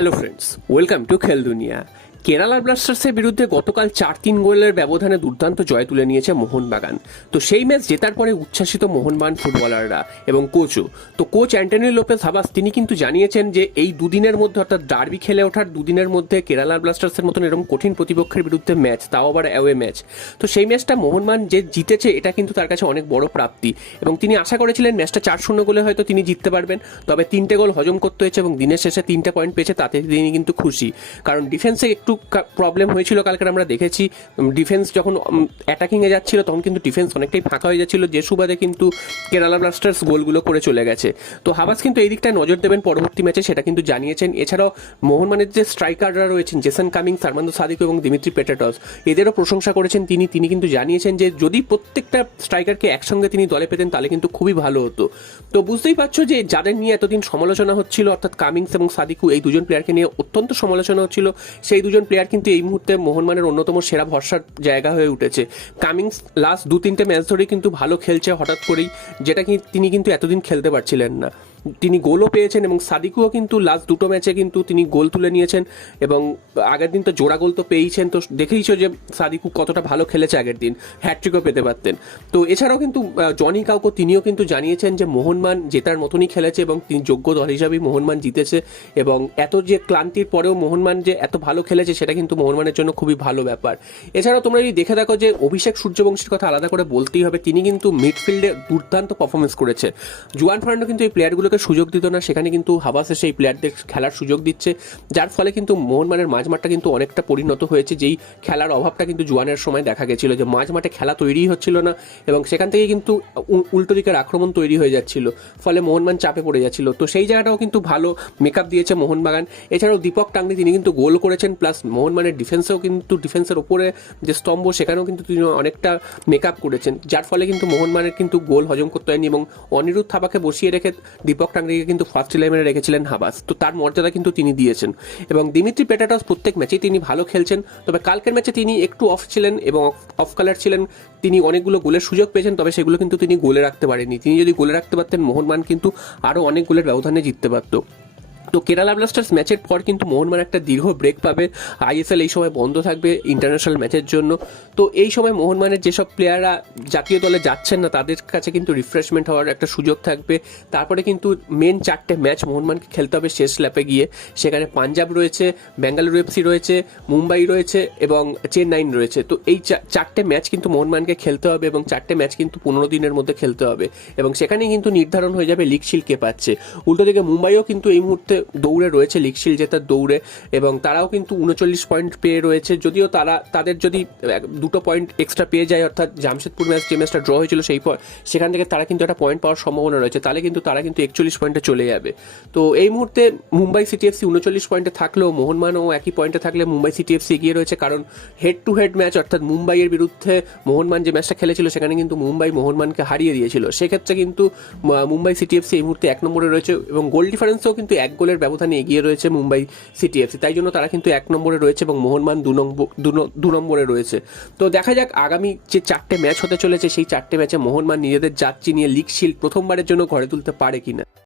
Hello friends, welcome to খেল দুনিয়া। কেরালা ব্লাস্টার্সের বিরুদ্ধে গতকাল 4-3 গোলের ব্যবধানে দুর্দান্ত জয় তুলে নিয়েছে মোহনবাগান। তো সেই ম্যাচ জেতার পরে উচ্ছ্বাসিত মোহনবাগান ফুটবলাররা এবং কোচও। তো কোচ অ্যান্টনি লোপেজ হাবাস তিনি কিন্তু জানিয়েছেন যে এই দুদিনের মধ্যে, অর্থাৎ ডার্বি খেলে ওঠার দুদিনের মধ্যে কেরালা ব্লাস্টার্সের মতন এরকম কঠিন প্রতিপক্ষের বিরুদ্ধে ম্যাচ, তাও আবার অ্যাওয়ে ম্যাচ, তো সেই ম্যাচটা মোহনবাগান যে জিতেছে এটা কিন্তু তার কাছে অনেক বড় প্রাপ্তি। এবং তিনি আশা করেছিলেন ম্যাচটা 4-0 গোলে হয়তো তিনি জিততে পারবেন, তবে 3টে গোল হজম করতে হয়েছে এবং দিনের শেষে 3টে পয়েন্ট পেয়েছে, তাতে তিনি কিন্তু খুশি। কারণ ডিফেন্সে একটু প্রবলেম হয়েছিল কালকে, আমরা দেখেছি ডিফেন্স যখন অ্যাটাকিংয়ে যাচ্ছিল তখন কিন্তু ডিফেন্স অনেকটাই ফাঁকা হয়ে যাচ্ছিল, যে সুবাদে কিন্তু কেরালা ব্লাস্টার্স গোলগুলো করে চলে গেছে। তো হাবাস কিন্তু এই দিকটায় নজর দেবেন পরবর্তী ম্যাচে, সেটা কিন্তু জানিয়েছেন। এছাড়াও মোহনবাগানের যে স্ট্রাইকাররা রয়েছেন জেসন কামিংস, আর্মান্দো সাদিকো এবং দিমিত্রি পেটাটস, এদেরও প্রশংসা করেছেন তিনি কিন্তু জানিয়েছেন যে যদি প্রত্যেকটা স্ট্রাইকারকে একসঙ্গে তিনি দলে পেতেন তাহলে কিন্তু খুবই ভালো হতো। তো বুঝতেই পারছো যে যাদের নিয়ে এতদিন সমালোচনা হচ্ছিল, অর্থাৎ কামিংস এবং সাদিকু, এই দুজন প্লেয়ারকে নিয়ে অত্যন্ত সমালোচনা হচ্ছিল, সেই দুজন প্লেয়ার কিন্তু এই মুহূর্তে মোহনবাগানের অন্যতম সেরা ভরসার জায়গা হয়ে উঠেছে। কামিংস লাস্ট 2-3টে ম্যাচ ধরেই কিন্তু ভালো খেলছে হঠাৎ করেই, যেটা কি তিনি কিন্তু এতদিন খেলতে পারছিলেন না। তিনি গোলও পেয়েছেন এবং সাদিকুও কিন্তু লাস্ট 2টো ম্যাচে কিন্তু তিনি গোল তুলে নিয়েছেন এবং আগের দিন তো জোড়া গোল তো পেয়েছেন। তো দেখেইছো যে সাদিকু কতটা ভালো খেলেছে, আগের দিন হ্যাটট্রিকও পেতে পারতেন। তো এছাড়াও কিন্তু জনি কাউকো তিনিও কিন্তু জানিয়েছেন যে মোহনবাগান জেতার মতনই খেলেছে এবং তিনি যোগ্য দল হিসাবেই মোহনবাগান জিতেছে। এবং এত যে ক্লান্তির পরেও মোহনবাগান যে এত ভালো খেলেছে সেটা কিন্তু মোহনবাগানের জন্য খুবই ভালো ব্যাপার। এছাড়াও তোমরা যদি দেখে থাকো যে অভিষেক সূর্যবংশীর কথা আলাদা করে বলতেই হবে, তিনি কিন্তু মিডফিল্ডে দুর্দান্ত পারফরমেন্স করেছে। জুয়ান ফার্নান্ডো কিন্তু এই প্লেয়ারগুলো সুযোগ দিত না, সেখানে কিন্তু হাবাস এসে এই প্লেয়ারদের খেলার সুযোগ দিচ্ছে, যার ফলে কিন্তু মোহনবাগানের মাঝমাঠটা কিন্তু অনেকটা পরিণত হয়েছে, যেই খেলার অভাবটা কিন্তু জুয়ানের সময় দেখা গেছিল, যে মাঝমাঠে খেলা তৈরি হচ্ছিল না এবং সেখান থেকে কিন্তু উল্টো দিকের আক্রমণ তৈরি হয়ে যাচ্ছিল, ফলে মোহনবাগান চাপে পড়ে যাচ্ছিল। তো সেই জায়গাটাও কিন্তু ভালো মেকআপ দিয়েছে মোহনবাগান। এছাড়াও দীপক টাংরি তিনি কিন্তু গোল করেছেন, প্লাস মোহনবাগানের ডিফেন্সেও কিন্তু ডিফেন্সের ওপরে যে স্তম্ভ সেখানেও কিন্তু তিনি অনেকটা মেকআপ করেছেন, যার ফলে কিন্তু মোহনবাগানের কিন্তু গোল হজম করতে হয়নি এবং অনিরুদ্ধ থাপাকে বসিয়ে রেখে দীপক টাংরিকে কিন্তু ফার্স্ট ইলেভেনে রেখেছিলেন হাবাস, তো তার মর্যাদা কিন্তু তিনি দিয়েছেন। এবং দিমিত্রি পেটাটস প্রত্যেক ম্যাচেই তিনি ভালো খেলছেন, তবে কালকের ম্যাচে তিনি একটু অফ ছিলেন এবং অফ কালার ছিলেন। তিনি অনেকগুলো গোলের সুযোগ পেয়েছেন, তবে সেগুলো কিন্তু তিনি গোলে রাখতে পারেননি। তিনি যদি গোলে রাখতে পারতেন মোহনবাগান কিন্তু আরও অনেক গোলের ব্যবধানে জিততে পারত। তো কেরালা ব্লাস্টার্স ম্যাচের পর কিন্তু মোহনবাগান একটা দীর্ঘ ব্রেক পাবে, আইএসএল এই সময় বন্ধ থাকবে ইন্টারন্যাশনাল ম্যাচের জন্য। তো এই সময় মোহনবাগানের যেসব প্লেয়াররা জাতীয় দলে যাচ্ছেন না তাদের কাছে কিন্তু রিফ্রেশমেন্ট হওয়ার একটা সুযোগ থাকবে। তারপরে কিন্তু মেন 4টে ম্যাচ মোহনবাগানকে খেলতে হবে শেষ ল্যাপে গিয়ে, সেখানে পাঞ্জাব রয়েছে, বেঙ্গালুরু এফসি রয়েছে, মুম্বাই রয়েছে এবং চেন্নাই রয়েছে। তো এই 4টে ম্যাচ কিন্তু মোহনবাগানকে খেলতে হবে এবং 4টে ম্যাচ কিন্তু 15 দিনের মধ্যে খেলতে হবে এবং সেখানেই কিন্তু নির্ধারণ হয়ে যাবে লিগ শিল্ড কে পাচ্ছে। উল্টো দিকে মুম্বাইও কিন্তু এই মুহূর্তে দৌড়ে রয়েছে লিগ শিল্ড জেতার দৌড়ে এবং তারাও কিন্তু 39 পয়েন্ট পেয়ে রয়েছে, যদিও তাদের যদি 2টো পয়েন্ট এক্সট্রা পেয়ে যায়, অর্থাৎ জামশেদপুর ম্যাচ যে ম্যাচটা ড্র হয়েছিল সেখান থেকে তারা কিন্তু একটা পয়েন্ট পাওয়ার সম্ভাবনা রয়েছে, তাহলে কিন্তু তারা কিন্তু 41 পয়েন্টে চলে যাবে। তো এই মুহূর্তে মুম্বাই সিটি এফসি 39 পয়েন্টে থাকলেও মোহনবাগানও একই পয়েন্টে থাকলে মুম্বাই সিটি এফসি এগিয়ে রয়েছে, কারণ হেড টু হেড ম্যাচ, অর্থাৎ মুম্বাইয়ের বিরুদ্ধে মোহনবাগান যে ম্যাচটা খেলেছিল সেখানে কিন্তু মুম্বাই মোহনবাগানকে হারিয়ে দিয়েছিল। সেক্ষেত্রে কিন্তু মুম্বাই সিটি এফসি এই মুহূর্তে 1 নম্বরে রয়েছে এবং গোল ডিফারেন্সও কিন্তু 1 গোলের ব্যবধানে এগিয়ে রয়েছে মুম্বাই সিটি এফসি, তাই জন্য তারা কিন্তু 1 নম্বরে রয়েছে এবং মোহনবাগান 2 নম্বরে রয়েছে। তো দেখা যাক আগামী যে 4টে ম্যাচ হতে চলেছে সেই 4টে ম্যাচে মোহনবাগান নিজেদের যাত্রী নিয়ে লিগ শিল্ড প্রথমবারের জন্য ঘরে তুলতে পারে কিনা।